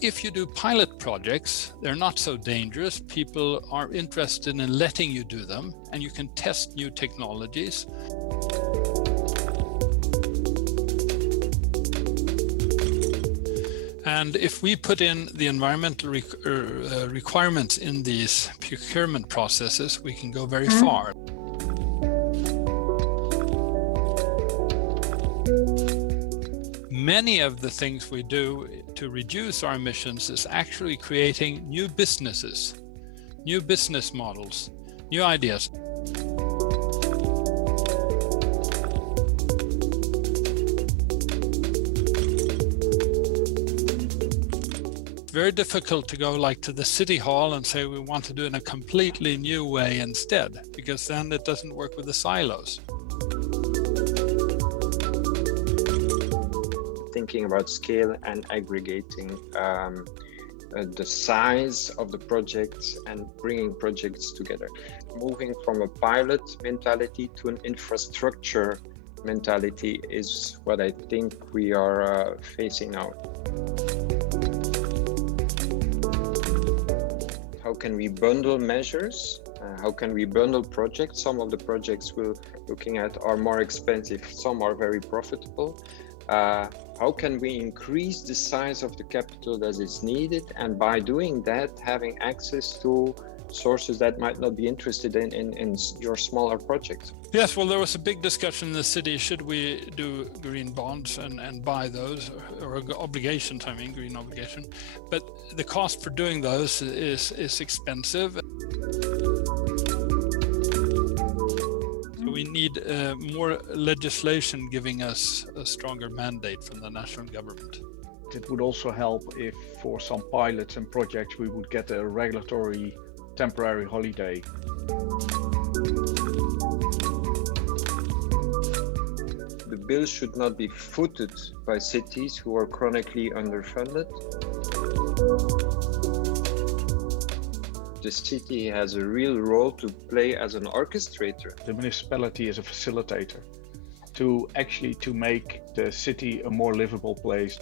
if you do pilot projects, they're not so dangerous. People are interested in letting you do them, and you can test new technologies. And if we put in the environmental requirements in these procurement processes, we can go very far. Many of the things we do to reduce our emissions is actually creating new businesses, new business models, new ideas. Very difficult to go like to the city hall and say we want to do it in a completely new way instead, because then it doesn't work with the silos. Thinking about scale and aggregating the size of the projects and bringing projects together. Moving from a pilot mentality to an infrastructure mentality is what I think we are facing now. How can we bundle measures? How can we bundle projects? Some of the projects we're looking at are more expensive, some are very profitable. How can we increase the size of the capital that is needed, and by doing that, having access to sources that might not be interested in your smaller project? Yes, well, there was a big discussion in the city, should we do green bonds and buy those, or obligations, I mean green obligation, but the cost for doing those is expensive. We need more legislation giving us a stronger mandate from the national government. It would also help if for some pilots and projects we would get a regulatory temporary holiday. The bill should not be footed by cities who are chronically underfunded. The city has a real role to play as an orchestrator. The municipality is a facilitator to make the city a more livable place.